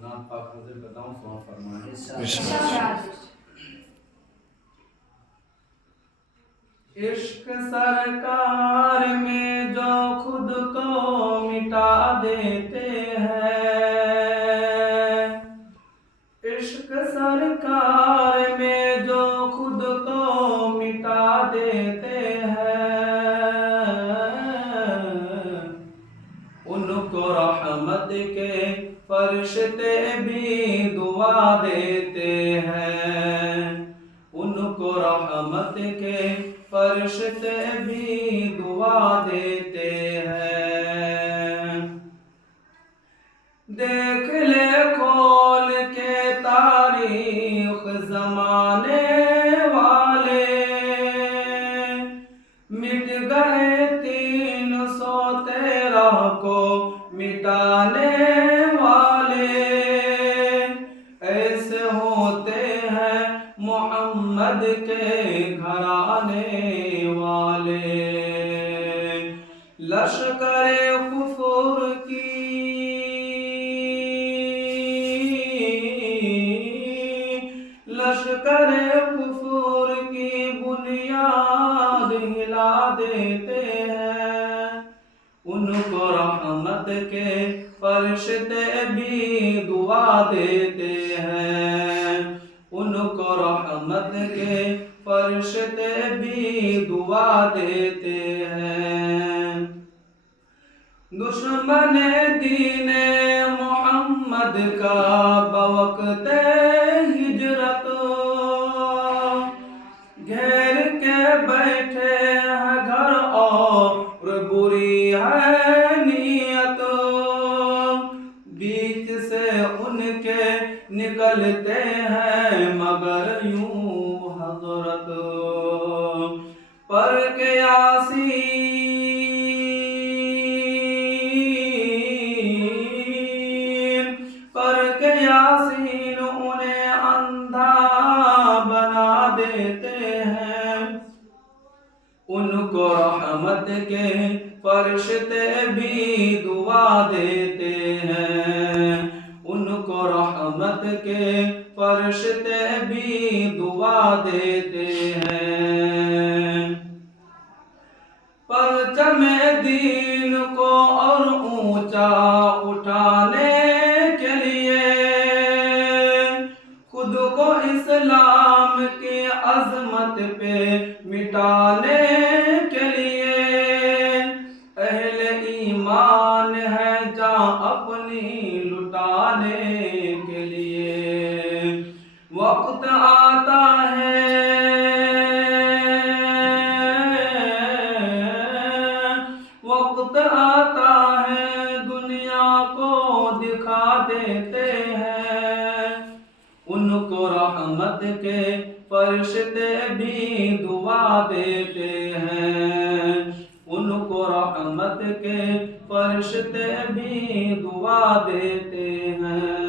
नाम पाक हाजिर बताऊं सवाल फरमाएं। इश्क सरकार में जो खुद को मिटा देते हैं, इश्क सरकार में जो खुद को मिटा देते हैं, उनको रहमत के फरिश्ते भी दुआ देते हैं, उनको रहमत के फरिश्ते भी दुआ देते हैं। देख ले खोल के तारीख ज़माने वाले, मिट गए 313 को मिटाने वाले, ऐसे होते हैं मोहम्मद के घराने वाले। लश्कर कुफर की लश्कर कुफर की बुनियाद हिला देते हैं, उनको रहमत के फरिश्ते भी दुआ देते हैं, उनको रहमत के फरिश्ते भी दुआ देते हैं। दुश्मन दीन मोहम्मद का बवक्त हिजरत घेर के बैठे हैं घर और बुरी है नीयत, बीच से उनके निकलते हैं मगर यूं हजरत, पर के यासीन उन्हें अंधा बना देते हैं, उनको रहमत के फरिश्ते भी दुआ देते हैं, उनको रहमत के फरिश्ते भी दुआ देते हैं। परचमे दीन को और ऊंचा उठाने के लिए, खुद को इस्लाम की अजमत पे मिटाने के लिए, अहले ईमान है जान अपनी लुटाने के लिए। वक्त आता है दुनिया को दिखा देते हैं, उनको रहमत के फरिश्ते भी दुआ देते हैं, उनको रहमत के फरिश्ते भी दुआ देते हैं।